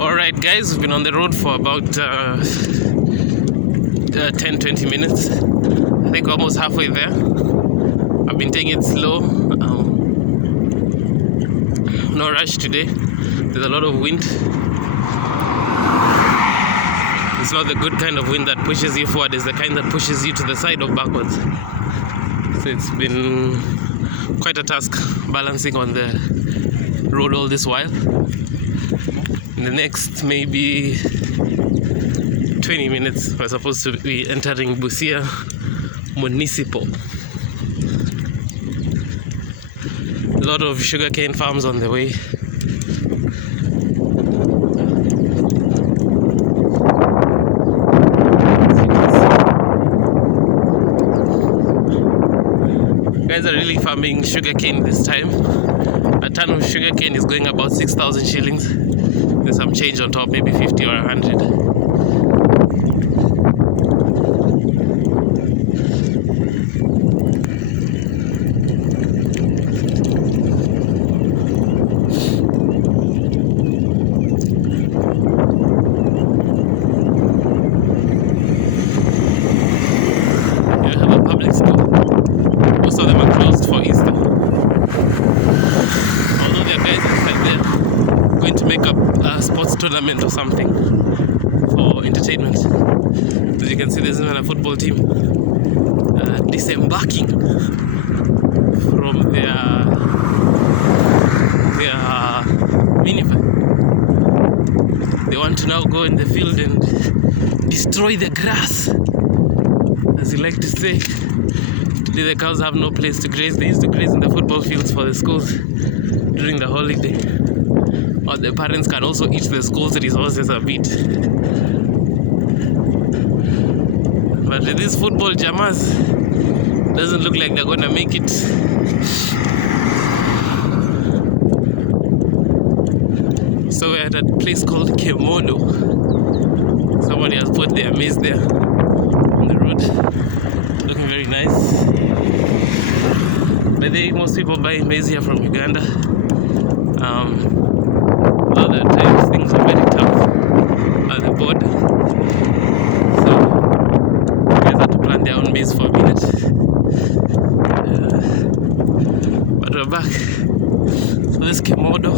Alright guys, we've been on the road for about 10-20 minutes. I think we're almost halfway there. I've been taking it slow. No rush today. There's a lot of wind. It's not the good kind of wind that pushes you forward, it's the kind that pushes you to the side or backwards. So it's been quite a task balancing on the road all this while. In the next maybe 20 minutes, we're supposed to be entering Busia Municipal. A lot of sugarcane farms on the way. Guys are really farming sugarcane this time. A ton of sugarcane is going about 6,000 shillings. There's some change on top, maybe 50 or 100. You have a public school. Most of them are closed for Easter. Although there are guys inside there going to make up a sports tournament or something for entertainment. As you can see, there's even a football team disembarking from their minivan. They want to now go in the field and destroy the grass, as you like to say. Today the cows have no place to graze. They used to graze in the football fields for the schools during the holiday. Or the parents can also eat the school's resources a bit. But with these football jamas, doesn't look like they're gonna make it. So we're at a place called Kimono. Somebody has put their maize there on the road. Looking very nice. But most people buy maize here from Uganda. Other times things are very tough at the border. So you guys have to plant their own maize for a minute. But we're back. So this Kimodo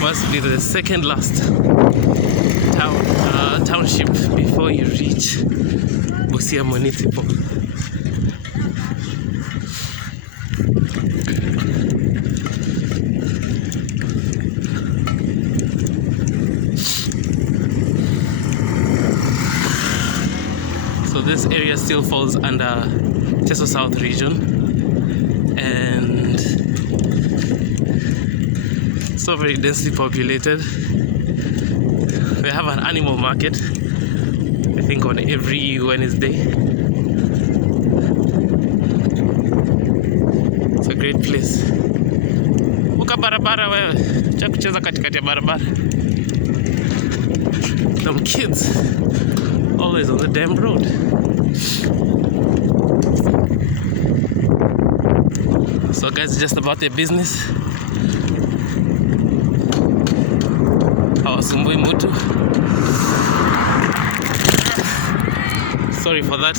must be the second last township before you reach Busia Municipal. So this area still falls under Teso South region, and it's not very densely populated. We have an animal market, I think, on every Wednesday. It's a great place. Uka barabara wewe, cha kucheza katikati ya barabara. Some kids always on the damn road. So guys, just about their business. Hawasumbui mtu. Sorry for that.